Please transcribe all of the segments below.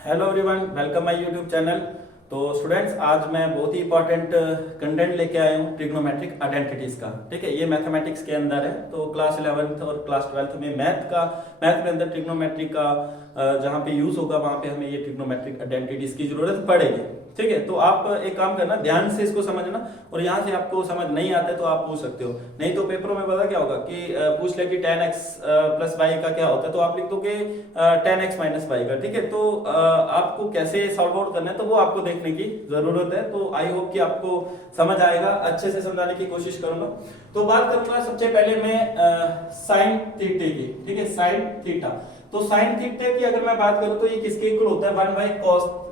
Hello everyone, welcome my YouTube channel. तो students, आज मैं बहुत ही इंपॉर्टेंट कंटेंट लेके आया हूँ ट्रिग्नोमेट्रिक आइडेंटिटीज का। ठीक है, ये मैथमेटिक्स के अंदर है। तो क्लास 11th और क्लास 12th में मैथ के अंदर ट्रिग्नोमेट्री का जहाँ पे यूज होगा वहाँ पे हमें ये ट्रिग्नोमेट्रिक आइडेंटिटीज की जरूरत पड़ेगी। ठीक है, तो आप एक काम करना, ध्यान से इसको समझना, और यहाँ से आपको समझ नहीं आता है तो आप पूछ सकते हो। नहीं तो पेपरों में पता क्या होगा कि पूछ ले कि tan x प्लस वाई का क्या होता है, तो आप लिख दोगे tan x माइनस वाई का। ठीक है, तो आपको कैसे सॉल्व आउट करना है तो वो आपको देखने की जरूरत है। तो आई होप कि आपको समझ आएगा, अच्छे से समझाने की कोशिश करूंगा। तो बात करूंगा सबसे पहले मैं साइन थीटा की। ठीक है, साइन थीटा। तो साइन थीटा की अगर मैं बात करूं तो ये किसके इक्वल होता है, 1 बाय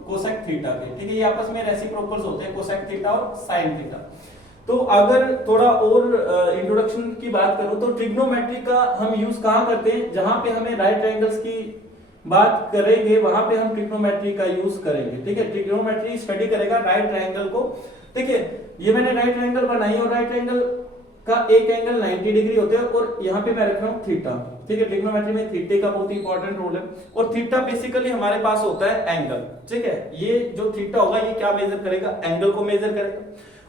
कोसेक थीटा के। ठीक है, ये आपस में रेसिप्रोकल्स होते हैं, कोसेक थीटा और साइन थीटा। तो अगर थोड़ा और इंट्रोडक्शन की बात करूं तो ट्रिग्नोमेट्री का हम यूज कहां करते हैं, जहां पे हमें राइट एंगल्स की बात करेंगे वहां पे हम ट्रिग्नोमेट्री का यूज करेंगे। ठीक है, ट्रिग्नोमेट्री स्टडी करेगा राइट ट्रायंगल को। ठीक है, ये मैंने राइट ट्रायंगल बनाई और राइट एंगल का एक एंगल 90 डिग्री होते हैं और यहाँ पे मैं रख रहा हूँ थीटा। ठीक है, ट्रिग्नोमेट्री में थीटे का बहुत ही इंपॉर्टेंट रोल है। और थीटा बेसिकली हमारे पास होता है एंगल। ठीक है, ये जो थीटा होगा ये क्या मेजर करेगा, एंगल को मेजर करेगा।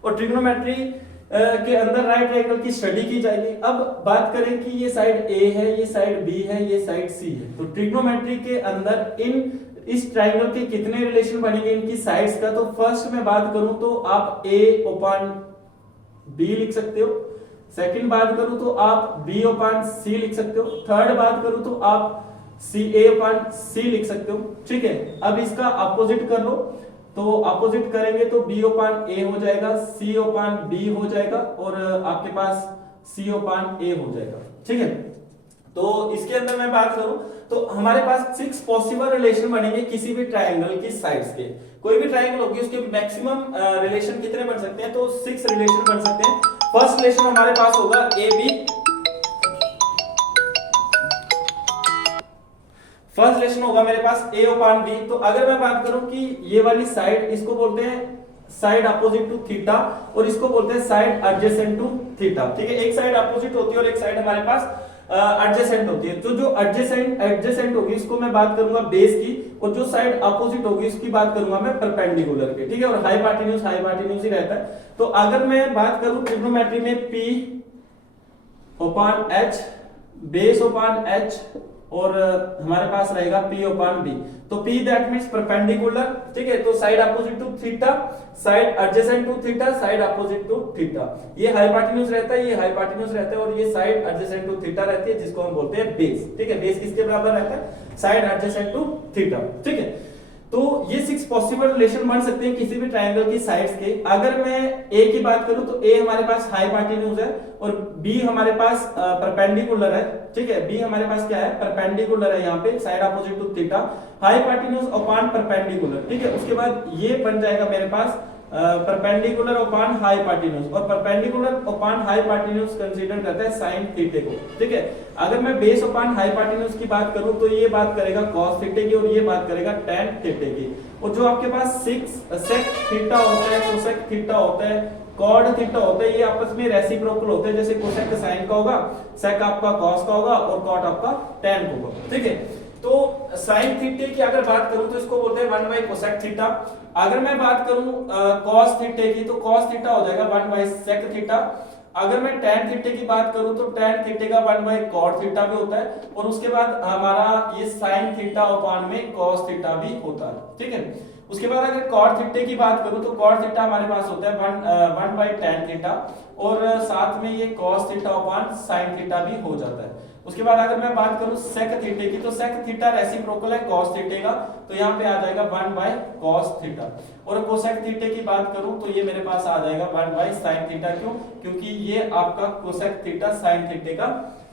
और ट्रिग्नोमेट्री के अंदर राइट एंगल की स्टडी की जाएगी। अब बात करें कि ये साइड ए है, ये साइड बी है, ये साइड सी है। तो ट्रिग्नोमेट्री के अंदर इस ट्राइंगल के कितने रिलेशन बनेंगे इनकी साइड्स का। तो फर्स्ट में बात करूं तो आप a ओपन b लिख सकते हो। सेकंड बात करूं तो आप b ओपन c लिख सकते हो। थर्ड बात करूं तो आप a ओपन c लिख सकते हो। ठीक है, अब इसका अपोजिट कर लो। तो अपोजिट करेंगे तो b ओपन a हो जाएगा, c ओपन b हो जाएगा और आपके पास c ओपन a हो जाएगा। ठीक है, तो इसके अंदर मैं बात करूं तो हमारे पास 6 पॉसिबल रिलेशन बनेंगे किसी भी ट्रायंगल की साइड्स के। कोई भी ट्रायंगल होगी उसके मैक्सिमम रिलेशन कितने बन सकते हैं, तो 6 रिलेशन बन सकते हैं। फर्स्ट रिलेशन हमारे पास होगा ए बी। फर्स्ट रिलेशन होगा मेरे पास a ओपन b। तो अगर मैं बात करूं कि ये वाली साइड, इसको बोलते हैं साइड अपोजिट टू थीटा और इसको बोलते हैं साइड एडजेसेंट टू थीटा। ठीक है, एक साइड अपोजिट होती है और एक साइड हमारे पास एडजेसेंट होती है। तो जो एडजेसेंट होगी इसको मैं बात करूंगा बेस की, और जो साइड अपोजिट होगी उसकी बात करूंगा मैं परपेंडिकुलर की। ठीक है, और हाइपोटेन्यूज ही रहता है। तो अगर मैं बात करूं ट्रिग्नोमेट्री में p upon h, base upon h और हमारे पास रहेगा p ओपन b। तो p दैट मींस परपेंडिकुलर। ठीक है, तो side opposite to theta, side adjacent to theta, side opposite to theta. ये हाइपोटेन्यूज रहता है, ये हाइपोटेन्यूज रहता है और ये साइड एडजेसेंट टू थीटा रहती है, जिसको हम बोलते हैं बेस। ठीक है, बेस किसके बराबर रहता है, साइड एडजेसेंट टू थीटा। ठीक है, तो ये 6 पॉसिबल रिलेशन बन सकते हैं किसी भी ट्रायंगल की साइड्स के। अगर मैं a की बात करूं तो a हमारे पास हाइपोटेन्यूज है और b हमारे पास परपेंडिकुलर है। ठीक है, b हमारे पास क्या है, परपेंडिकुलर है, यहाँ पे side opposite to theta, hypotenuse upon perpendicular. ठीक है, उसके बाद ये बन जाएगा मेरे पास परपेंडिकुलर अपॉन हाइपोटेन्यूज, और परपेंडिकुलर अपॉन हाइपोटेन्यूज कंसीडर करता है साइन थीटा को। ठीक है, अगर मैं बेस अपॉन हाइपोटेन्यूज की बात करूं तो ये बात करेगा कॉस थीटा की और ये बात करेगा tan थीटा की। और जो आपके पास सेक थीटा होता है, कोसेक थीटा होता है, कॉड थीटा होता है, ये आपस में रेसिप्रोकल होते हैं। जैसे कोसेक साइन का होगा, सेक आपका कॉस का होगा और कॉट आपका tan का होगा। ठीक है, तो साइन थीटा की अगर बात करूं तो इसको बोलते हैं 1 बाय कोसेक थीटा। अगर मैं बात करूं कॉस थीटा की तो कॉस थीटा हो जाएगा 1 बाय सेक थीटा। अगर मैं tan थीटा की बात करूं तो tan थीटा का 1 बाय कॉट थीटा भी होता है और उसके बाद हमारा ये साइन थीटा अपॉन में कॉस थीटा भी होता है। ठीक है, उसके बाद अगर कॉट थीटा की बात करूं तो कॉट थीटा हमारे पास होता है 1 बाय tan थीटा और साथ में ये cos theta upon sine theta भी हो जाता है। उसके बाद अगर मैं बात करूं सेक थीटा की तो सेक थीटा रेसिप्रोकल है cos थीटा का, तो यहाँ पे आ जाएगा 1 बाय cos थीटा। और कोसेक थीटा की बात करूं तो ये मेरे पास आ जाएगा 1 बाय sin थीटा। क्यों, क्योंकि ये आपका कोसेक थीटा sin थीटा का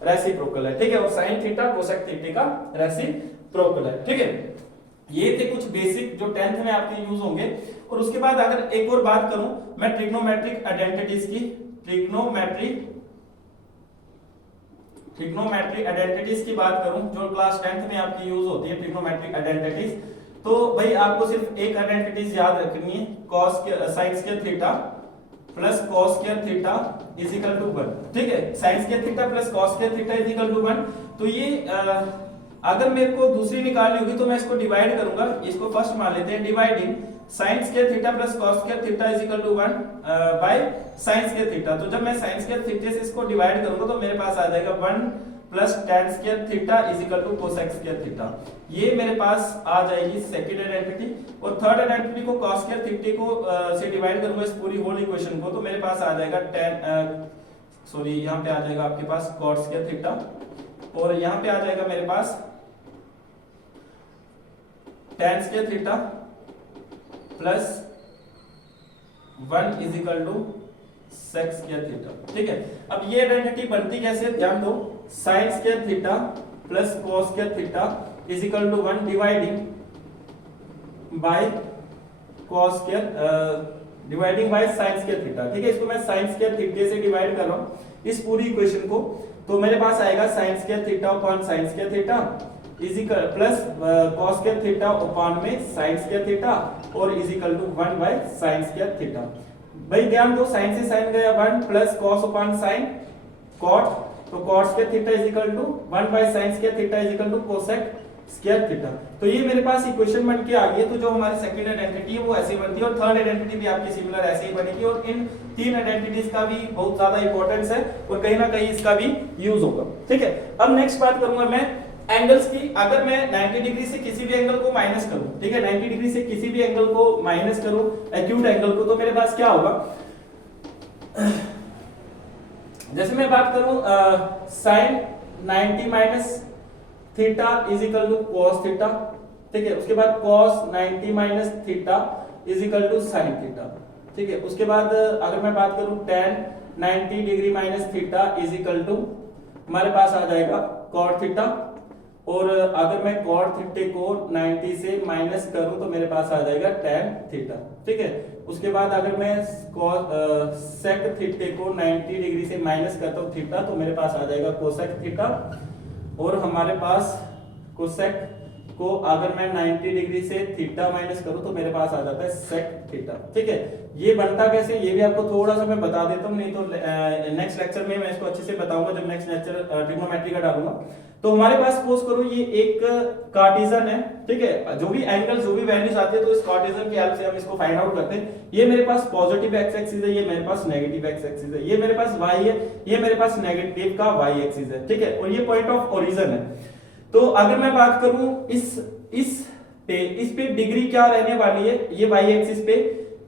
रेसिप्रोकल है। ठीक है, और sin थीटा कोसेक थीटा का रेसिप्रोकल है। ठीक है, ये थे कुछ बेसिक जो 10th में आपके यूज होंगे। और उसके बाद अगर एक और बात करूं मैं ट्रिग्नोमेट्रिक आइडेंटिटीज की, ट्रिग्नोमेट्रिक आइडेंटिटीज की बात करूं जो क्लास 10th में आपकी यूज होती है ट्रिग्नोमेट्रिक आइडेंटिटीज, तो भाई आपको सिर्फ एक आइडेंटिटीज याद रखनी है, cos sin square theta plus cos square theta is equal to 1। ठीक है, sin square theta plus cos square theta is equal to 1। तो ये अगर मेरे को दूसरी निकालनी होगी तो मैं इसको डिवाइड करूंगा, इसको फर्स्ट मान लेते हैं, dividing sin square theta plus cos square theta is equal to 1 by sin square theta. तो जब मैं sin स्क्वायर थीटा से इसको डिवाइड करूंगा तो मेरे पास आ जाएगा 1 plus tan square theta is equal to cosec square theta. ये मेरे पास आ जाएगी सेकंड आइडेंटिटी। और थर्ड आइडेंटिटी को cos स्क्वायर थीटा को से डिवाइड करूंगा इस पूरी होल इक्वेशन को, तो मेरे पास आ जाएगा यहाँ पे आ जाएगा आपके पास cot स्क्वायर थीटा, और यहाँ पे आ जाएगा मेरे पास tan square theta plus 1 is equal to sec square theta. ठीक है, अब ये आइडेंटिटी बनती कैसे, ध्यान दो, sin square theta plus cos square theta is equal to 1 dividing by cos square dividing by sin square theta. ठीक है, इसको मैं sin स्क्वायर थीटा से डिवाइड कर रहा हूं इस पूरी इक्वेशन को, तो मेरे पास आएगा sin square theta upon sin square theta is equal plus cos square theta upon में sin स्क्वायर थीटा और is equal to 1 by sin square theta. भाई ध्यान दो, sin से sin गया 1 plus cos upon sin cot, तो cot square theta is equal to 1 by sin square theta is equal to cosec square theta. तो ये मेरे पास इक्वेशन बन के आ गई है। तो जो हमारी सेकंड आइडेंटिटी है वो ऐसे बनती है, और थर्ड आइडेंटिटी भी आपकी सिमिलर ऐसे ही बनेगी। और इन तीन आइडेंटिटीज का भी बहुत ज्यादा इंपॉर्टेंस है और कहीं ना कहीं इसका भी यूज होगा। ठीक है, अब नेक्स्ट बात करूंगा मैं एंगल्स की। अगर मैं 90 डिग्री से किसी भी एंगल को माइनस करूं, ठीक है, 90 डिग्री से किसी भी एंगल को माइनस करूं, एक्यूट एंगल को, तो मेरे पास क्या होगा, जैसे मैं बात करूं sin 90 minus theta is equal to cos theta. ठीक है, उसके बाद cos 90 minus theta is equal to sin theta. ठीक है, उसके बाद अगर मैं बात करूं tan 90 degree minus theta is equal to हमारे पास आ जाएगा cot थीटा, और अगर मैं cot थीटा को 90 से माइनस करूं तो मेरे पास आ जाएगा tan थीटा। ठीक है, उसके बाद अगर मैं sec थीटा को 90 डिग्री से माइनस करता हूं थीटा, तो मेरे पास आ जाएगा cosec थीटा, और हमारे पास cosec को अगर मैं 90 डिग्री से थीटा माइनस करूं तो मेरे पास आ जाता है sec थीटा। ठीक है, ये बनता कैसे ये भी आपको थोड़ा सा मैं बता देता हूं, नहीं तो नेक्स्ट लेक्चर में मैं इसको अच्छे से बताऊंगा जब नेक्स्ट लेक्चर ट्रिग्नोमेट्री का डालूंगा। तो हमारे पास सपोज करो ये एक कार्टेशियन है। ठीक है, जो भी एंगल जो भी वैल्यूज आती है तो इस कार्टेशियन की हेल्प से हम इसको फाइंड आउट करते हैं। ये मेरे पास पॉजिटिव एक्स एक्सिस है, ये मेरे पास नेगेटिव एक्स एक्सिस है, ये मेरे पास y है, ये मेरे पास नेगेटिव का y एक्सिस है। ठीक है, और ये पॉइंट ऑफ ओरिजिन है। तो अगर मैं बात करूं इस पे डिग्री क्या रहने वाली है, ये y एक्सिस पे,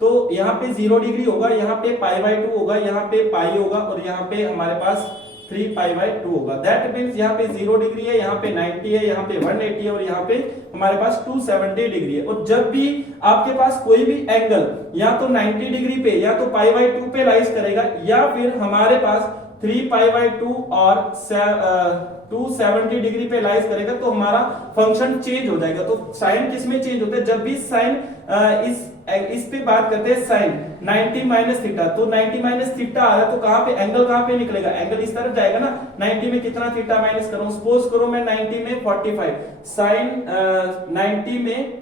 तो यहाँ पे 0 डिग्री होगा, यहाँ पे π/2 होगा, यहाँ पे पाई होगा, और यहाँ पे हमारे पास 3π/2 होगा। दैट मींस यहाँ पे 0 डिग्री है, यहाँ पे 90 है, यहाँ पे 180 है, और यहाँ पे हमारे पास 270 डिग्री है। और जब भी आपके पास कोई भी एंगल या तो 90 डिग्री पे या तो π/2 पे लाइज करेगा, या फिर हमारे पास 3π/2 और 270 डिग्री पे लाइज करेगा, तो हमारा फंक्शन चेंज हो जाएगा। तो साइन किस में चेंज होता है, जब भी साइन इस पे बात करते हैं साइन 90 माइनस थीटा, तो 90 माइनस थीटा आ रहा है तो कहां पे एंगल कहां पे निकलेगा, एंगल इस तरफ जाएगा ना। 90 में कितना थीटा माइनस करूं, सपोज करो मैं 90 में 45, साइन 90 में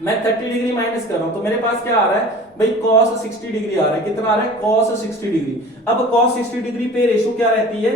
मैं 30 डिग्री माइनस कर रहा हूं, तो मेरे पास क्या आ रहा है भाई, cos 60 डिग्री आ रहा है। कितना आ रहा है, cos 60 डिग्री। अब cos 60 डिग्री पे रेशो क्या रहती है,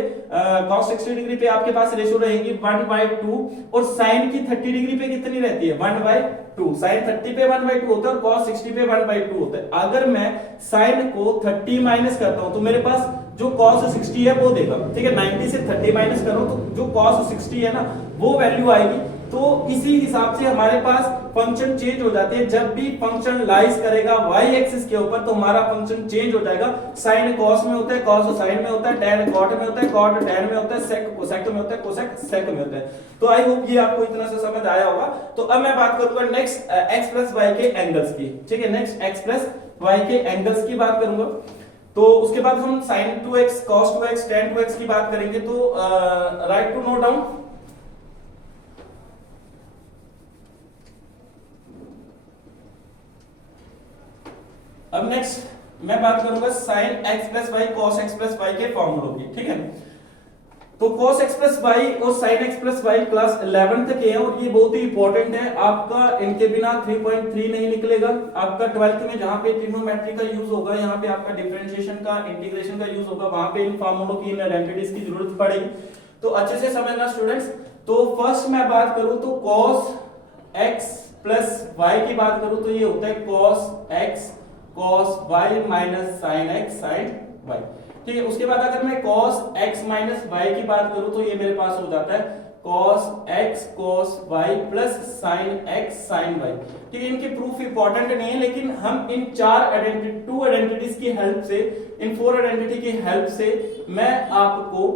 cos 60 डिग्री पे आपके पास रेशो रहेगी 1/2, और sin की 30 डिग्री पे कितनी रहती है, 1/2। sin 30 पे 1/2 होता है और cos 60 पे 1/2 होता है। अगर मैं sin को 30 माइनस करता हूं तो मेरे पास जो cos 60 है वो देगा। ठीक है, 90 से 30 माइनस करो तो जो cos 60 है ना वो वैल्यू आएगी। तो इसी हिसाब से हमारे पास फंक्शन चेंज हो जाते हैं। जब भी फंक्शन लाइज करेगा y एक्सिस के ऊपर तो हमारा फंक्शन चेंज हो जाएगा। sin cos में होता है, cos sin में होता है, tan cot में होता है, cot tan में होता है, sec cosec में होता है, cosec sec में होता है। तो आई होप ये आपको इतना सा समझ आया होगा। तो अब मैं बात करूंगा नेक्स्ट x प्लस y के एंगल्स की। ठीक है, नेक्स्ट x प्लस y के एंगल्स की बात करूंगा। तो उसके बाद हम sin 2x cos 2x tan 2x की बात करेंगे। तो राइट टू नोट डाउन। अब नेक्स्ट मैं बात करूंगा sin x plus y cos x plus y के फॉर्मूलों की। ठीक है, तो cos x प्लस y और sin x plus y class 11 तक है और ये बहुत ही इंपॉर्टेंट है। आपका इनके बिना 3.3 नहीं निकलेगा। आपका 12th में जहां पे ट्रिग्नोमेट्री का यूज होगा, यहाँ पे आपका डिफरेंशिएशन का, इंटीग्रेशन का यूज होगा, वहां पे इन फॉर्मूलों की, इन आइडेंटिटीज की जरूरत पड़ेगी। तो अच्छे से समझना स्टूडेंट्स। तो फर्स्ट मैं बात करूं तो cos x प्लस वाई की बात करूं तो ये होता है cos x cos y minus sin x sin y। ठीक है, उसके बाद अगर मैं cos x माइनस वाई की बात करूं तो ये मेरे पास हो जाता है cos x cos y plus sin x sin y। ठीक है, इनके प्रूफ इंपॉर्टेंट नहीं है, लेकिन हम इन टू आइडेंटिटीज की हेल्प से, इन 4 आइडेंटिटी की हेल्प से मैं आपको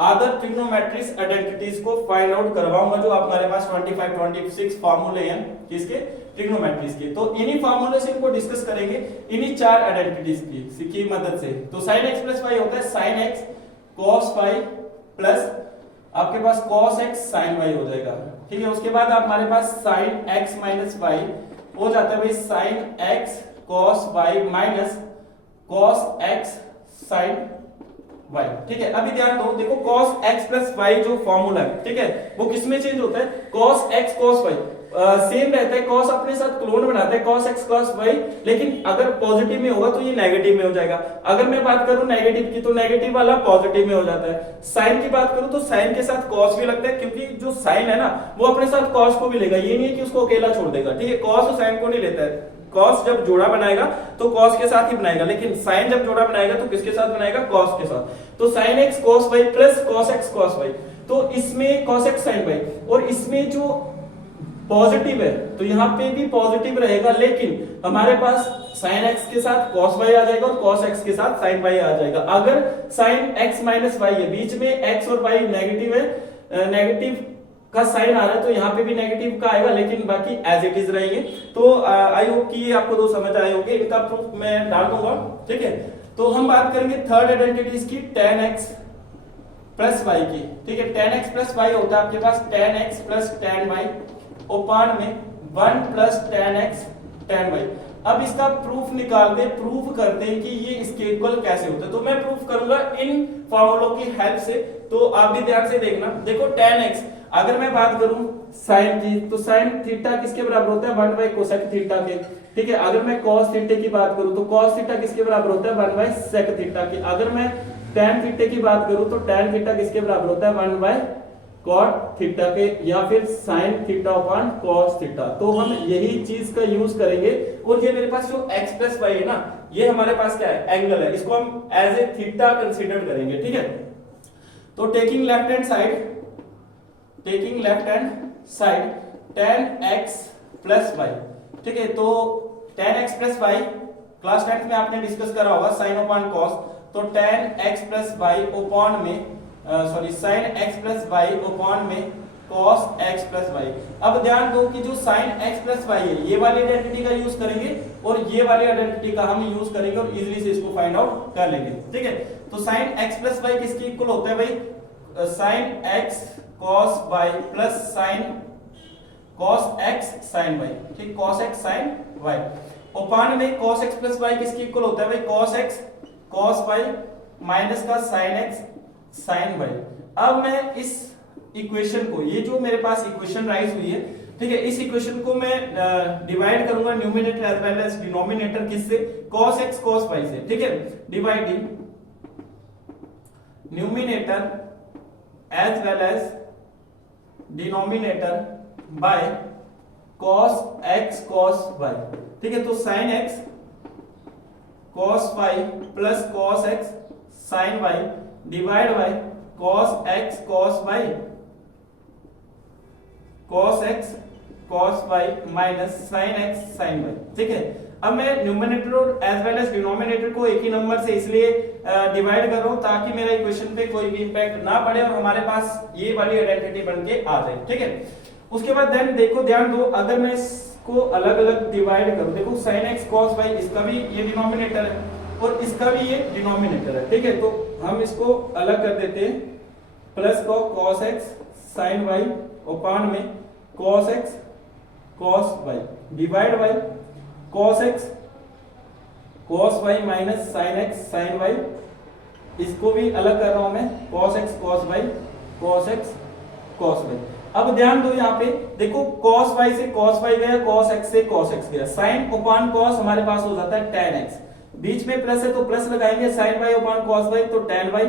अदर ट्रिग्नोमेट्रिक आइडेंटिटीज को फाइंड आउट करवाऊंगा, जो हमारे पास 25-26 फार्मूले हैं किसके, ट्रिग्नोमेट्रिक्स के। तो इन्हीं फार्मूले से इनको डिस्कस करेंगे, इन्हीं 4 आइडेंटिटीज की मदद से। तो sin x प्लस y होता है sin x cos y plus आपके पास cos x sin y हो जाएगा। ठीक है, उसके बाद हमारे पास sin x माइनस y हो जाता है भाई sin x cos y minus cos x sin y। ठीक है, अभी ध्यान दो, देखो cos x प्लस y जो फॉर्मूला है, ठीक है, वो किसमें चेंज होता है, cos x cos y same रहता है, cos अपने साथ क्लोन बनाता है cos x cos y, लेकिन अगर पॉजिटिव में होगा तो ये नेगेटिव में हो जाएगा। अगर मैं बात करूं नेगेटिव की तो नेगेटिव वाला पॉजिटिव में हो जाता है। साइन की बात करूं तो साइन के साथ cos भी लगता है, क्योंकि जो साइन है ना वो अपने साथ cos को भी लेगा, ये नहीं है कि उसको अकेला छोड़ देगा। ठीक है, cos और साइन को नहीं लेता है, cos जब जोड़ा बनाएगा तो cos के साथ ही बनाएगा, लेकिन sin जब जोड़ा बनाएगा तो किसके साथ बनाएगा, cos के साथ। तो sin x cos y plus cos x cos y, तो इसमें cos x sin y, और इसमें जो पॉजिटिव है तो यहाँ पे भी पॉजिटिव रहेगा, लेकिन हमारे पास sin x के साथ cos y आ जाएगा और cos x के साथ sin y आ जाएगा। अगर sin x माइनस y है, बीच में x और y नेगेटिव है, नेगेटिव का साइन आ रहा है तो यहाँ पे भी नेगेटिव का आएगा, लेकिन बाकी एज इट इज रहेंगे। तो आई होप कि आपको दो समझ आए होंगे, इनका प्रूफ मैं डाल दूंगा। ठीक है, तो हम बात करेंगे थर्ड आइडेंटिटीज की, tan x प्लस y की। ठीक है, tan x प्लस y होता है आपके पास tan x plus tan y उपान में 1 plus tan x tan y। अब इसका प्रूफ निकालते हैं, प्रूफ करते हैं कि ये इसके इक्वल कैसे होता है। तो मैं प्रूफ करूंगा इन फॉर्मूलों की हेल्प से, तो आप भी ध्यान से देखना। देखो tan x, अगर मैं बात करूं sin की तो sin थीटा किसके बराबर होता है, 1 बाय कोसेक थीटा के। ठीक है, अगर मैं cos थीटा की बात करूं तो cos थीटा किसके बराबर होता है, 1 बाय सेक थीटा के। अगर मैं tan थीटा की बात करूं तो tan थीटा किसके बराबर होता है, 1 बाय cot थीटा के, या फिर sin theta upon cos theta. तो हम यही चीज का यूज करेंगे, और ये मेरे पास जो x प्लस y है ना, ये हमारे पास क्या है, एंगल है, इसको हम एज ए थीटा कंसीडर करेंगे। ठीक है, तो taking left hand side tan x plus y। ठीक है, तो tan x plus y class 10th में आपने डिस्कस करा होगा, sin अपॉन cos, तो tan x plus y upon में sin x plus y upon में cos x प्लस y। अब ध्यान दो कि जो sin x प्लस y है, ये वाली आइडेंटिटी का यूज करेंगे और ये वाली आइडेंटिटी का हम यूज करेंगे, और इजीली से इसको फाइंड आउट कर लेंगे। ठीक है, तो sin x प्लस y किसके इक्वल होता है भाई, sin x cos y plus sin cos x sin y। ठीक, cos x sin y उपान में cos x प्लस y किसके इक्वल होता है भाई, cos x cos y minus का sin x sin y। अब मैं इस इक्वेशन को, ये जो मेरे पास इक्वेशन राइज हुई है, ठीक है, इस इक्वेशन को मैं डिवाइड करूंगा numerator as well as denominator, किससे, cos x cos y से। ठीक है, dividing numerator as well as denominator by cos x cos y। ठीक है, तो sin x cos y plus cos x sin y divide by cos x cos y minus sin x sin y। ठीक है, अब मैं numerator और as well as denominator को एक ही नंबर से इसलिए डिवाइड कर रहा हूं ताकि मेरा इक्वेशन पे कोई भी इंपैक्ट ना पड़े और हमारे पास ये वाली आइडेंटिटी बनके आ जाए। ठीक है, उसके बाद देन देखो, ध्यान दो, अगर मैं इसको अलग अलग डिवाइड करूं, देखो sin x cos y, इसका भी ये डिनोमिनेटर है और इसका भी ये डिनोमिनेटर है। ठीक है, तो हम इसको अलग कर देते हैं, प्लस को cos x sin y उपान में cos x cos y divide by cos x cos y minus sin x sin y। इसको भी अलग कर रहा हूं मैं, cos x cos y cos x cos y। अब ध्यान दो, यहाँ पे देखो cos y से cos y गया, cos x से cos x गया, sin उपान cos हमारे पास हो जाता है tan x, बीच में प्लस है तो प्लस लगाएंगे, sin y उपान cos y तो tan y,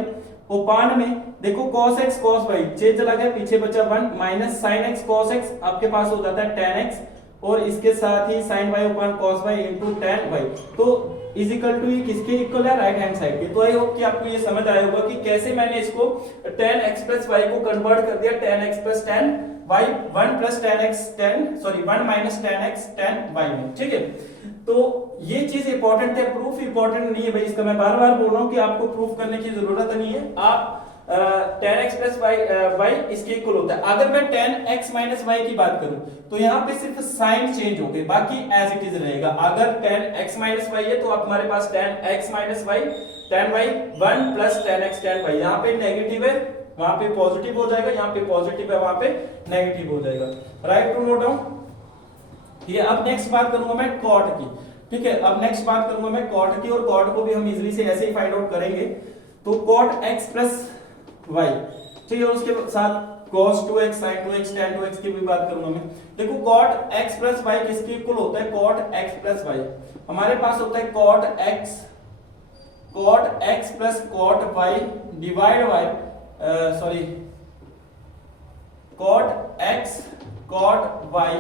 उपान में देखो cos x cos y change चला गया, पीछे बचा 1 minus sin x cos x आपके पास हो जाता है tan x और इसके साथ ही sin y उपान cos y into tan y। तो इज इक्वल टू ये किसके इक्वल है, राइट हैंड साइड के। तो आई होप कि आपको ये समझ आया होगा कि कैसे मैंने इसको tan x प्लस y को कन्वर्ट कर दिया tan x plus tan y 1 plus tan x tan sorry 1 minus tan x tan y में, ठीक है। तो ये चीज इंपॉर्टेंट है, प्रूफ इंपॉर्टेंट नहीं है भाई, इसका मैं बार बार बोल रहा हूँ कि आपको प्रूफ करने की जरूरत नहीं है। आप tan x प्लस y इसके इक्वल होता है। अगर मैं tan x माइनस y की बात करूं तो यहाँ पे सिर्फ साइन चेंज हो गई, बाकी एज इट इज रहेगा। अगर tan x माइनस y है तो आप हमारे पास tan x minus y tan y 1 plus tan x tan y, यहाँ पे नेगेटिव है वहां पे पॉजिटिव हो जाएगा, यहाँ पे पॉजिटिव है वहां पे नेगेटिव हो जाएगा। Right to note down. ये अब नेक्स्ट बात करूंगा मैं कॉट की, ठीक है। अब नेक्स्ट बात करूंगा मैं कॉट की, और कॉट को भी हम इजीली से ऐसे ही फाइंड आउट करेंगे। तो कॉट x प्लस y, ठीक है, और उसके साथ cos 2x sin 2x tan 2x की भी बात करूंगा मैं। देखो cot x प्लस y किसके इक्वल होता है, cot x प्लस y हमारे पास होता है cot x plus cot y divide y sorry cot x cot y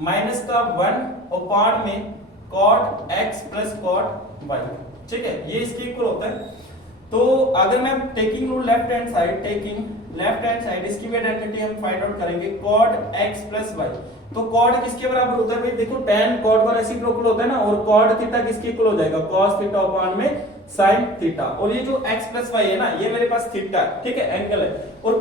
minus का 1 और पार्ट में cot x plus cot y, ठीक है, ये इसके इक्वल होता है। तो अगर मैं taking rule left hand side इसकी भी आइडेंटिटी हम फाइंड आउट करेंगे cot x प्लस y। तो cot किसके बराबर होता है भाई, देखो tan cot का रेसिप्रोकल होता है ना, और cot थीटा किसके इक्वल हो जाएगा, cos थीटा अपॉन में sin थीटा। और ये जो x प्लस y है ना, ये मेरे पास थीटा, ठीक है, एंगल है, और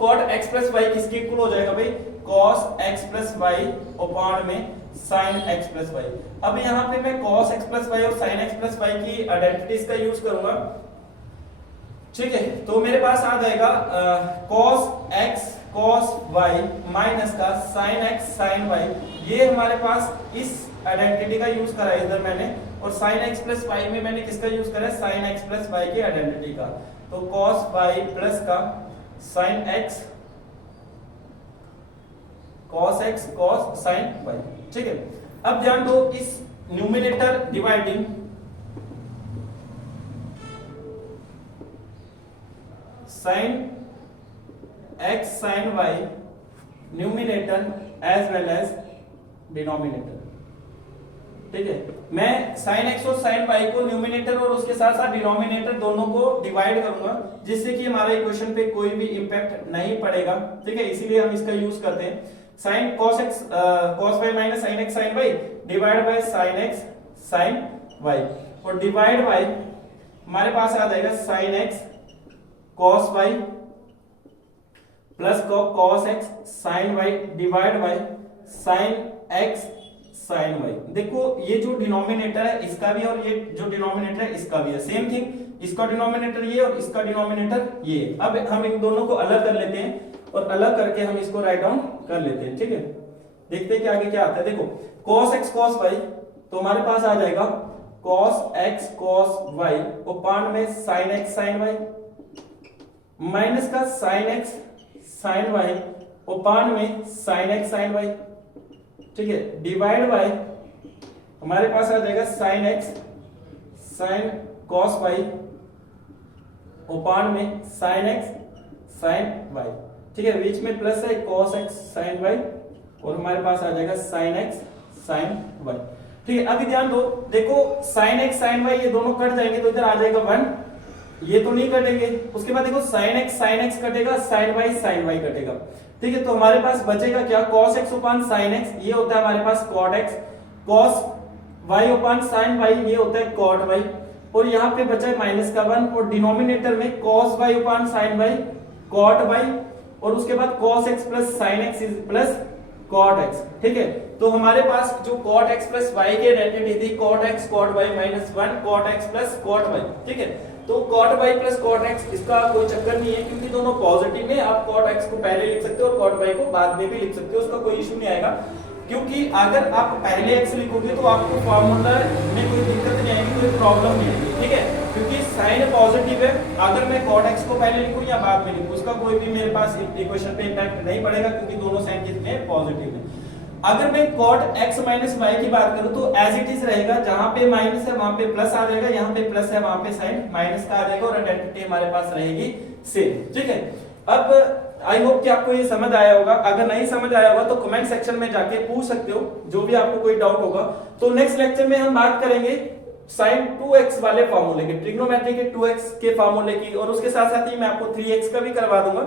cot x प्लस y किसके इक्वल हो जाएगा भाई, cos x plus y upon में sin x प्लस y। अब यहाँ पे मैं cos x प्लस y और sin x प्लस y की आइडेंटिटीज का यूज करूंगा, ठीक है। तो मेरे पास आ जाएगा cos x cos y minus का sin x sin y, ये हमारे पास इस आइडेंटिटी का यूज करा है इधर मैंने, और sin x प्लस y में मैंने किसका यूज करा है, sin x प्लस y की आइडेंटिटी का। तो cos y प्लस का sin x cos x cos sin y, ठीक है। अब ध्यान दो, इस numerator dividing sin x sin y numerator as well as denominator, ठीक है। मैं sin x और sin y को न्यूमरेटर और उसके साथ साथ डिनोमिनेटर दोनों को डिवाइड करूंगा, जिससे कि हमारे इक्वेशन पे कोई भी इंपैक्ट नहीं पड़ेगा, ठीक है, इसीलिए हम इसका यूज करते हैं। sin cos x cos y minus sin x sin y divide by sin x sin y, और डिवाइड बाय हमारे पास आ जाएगा sin x cos y plus cos x sin y divide by sin x sin y। देखो ये जो denominator है इसका भी और ये जो डिनोमिनेटर है इसका भी है, सेम थिंग, इसका डिनोमिनेटर ये और इसका डिनोमिनेटर ये। अब हम इन दोनों को अलग कर लेते हैं और अलग करके हम इसको राइट डाउन कर लेते हैं, ठीक है। देखते हैं कि आगे क्या आता है। देखो cos x cos y, तो हमारे पास आ जाएगा cos x cos y उपान में sin x sin y minus का sin x sin y उपान में sin x sin y, ठीक है, डिवाइड बाय हमारे पास आ जाएगा sin x sin cos y उपान में sin x sin y, ठीक है, बीच में प्लस है cos x sin y और हमारे पास आ जाएगा sin x sin y, ठीक है। अभी ध्यान दो, देखो sin x sin y ये दोनों कट जाएंगे तो इधर आ जाएगा 1, ये तो नहीं कटेंगे। उसके बाद देखो sin x कटेगा, sin y कटेगा, ठीक है। तो हमारे पास बचेगा क्या, cos x उपान sin x, ये होता है हमारे पास cot x, cos y उपान sin y, ये होता है cot y, और यहाँ पे बचा है माइनस का 1, और डिनोमिनेटर में cos y उपान sin y cot y, और उसके बाद cos x plus sin x plus cot x, ठीक है। तो हमारे पास जो cot x प्लस y की आइडेंटिटी थी cot x cot y minus 1 cot x plus cot y, ठीक है। तो cot y plus cot x इसका कोई चक्कर नहीं है, क्योंकि दोनों पॉजिटिव में, आप cot x को पहले लिख सकते हो और cot y को बाद में भी लिख सकते हो, उसका कोई इशू नहीं आएगा। क्योंकि अगर आप पहले x लिखोगे तो आपको फॉर्मूला में कोई दिक्कत नहीं आएगी, कोई प्रॉब्लम नहीं आएगी, ठीक है, क्योंकि साइन पॉजिटिव है। अगर मैं cot x को पहले लिखूं या बाद में लिखूं, उसका कोई भी मेरे पास इक्वेशन पे इंपैक्ट नहीं पड़ेगा, क्योंकि दोनों साइन कितने पॉजिटिव है। अगर मैं cot x माइनस वाई की बात करूं तो एज इट इज रहेगा, जहां पे माइनस है वहां पे प्लस आ जाएगा, यहाँ पे प्लस है वहां पे साइन माइनस का आ जाएगा और आइडेंटिटी हमारे पास रहेगी सेम। ठीक है, अब आई होप कि आपको ये समझ आया होगा। अगर नहीं समझ आया होगा तो कमेंट सेक्शन में जाके पूछ सकते हो, जो भी आपको कोई डाउट होगा। तो नेक्स्ट लेक्चर में हम बात करेंगे sin 2x वाले फार्मूले की, ट्रिग्नोमेट्री के 2x के फार्मूले की, और उसके साथ साथ ही मैं आपको 3x का भी करवा दूंगा।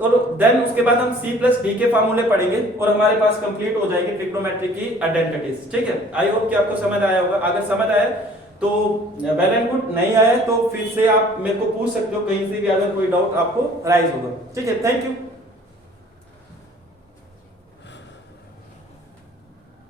और देन उसके बाद हम c प्लस डी के फार्मूले पढ़ेंगे और हमारे पास कंप्लीट हो जाएगी ट्रिग्नोमेट्री की आइडेंटिटीज। ठीक है, आई होप कि आपको समझ आया होगा। अगर समझ आया तो वेल एंड गुड, नहीं आया तो फिर से आप मेरे को पूछ सकते हो कहीं से भी, अगर कोई डाउट आपको राइज होगा। ठीक है, थैंक यू।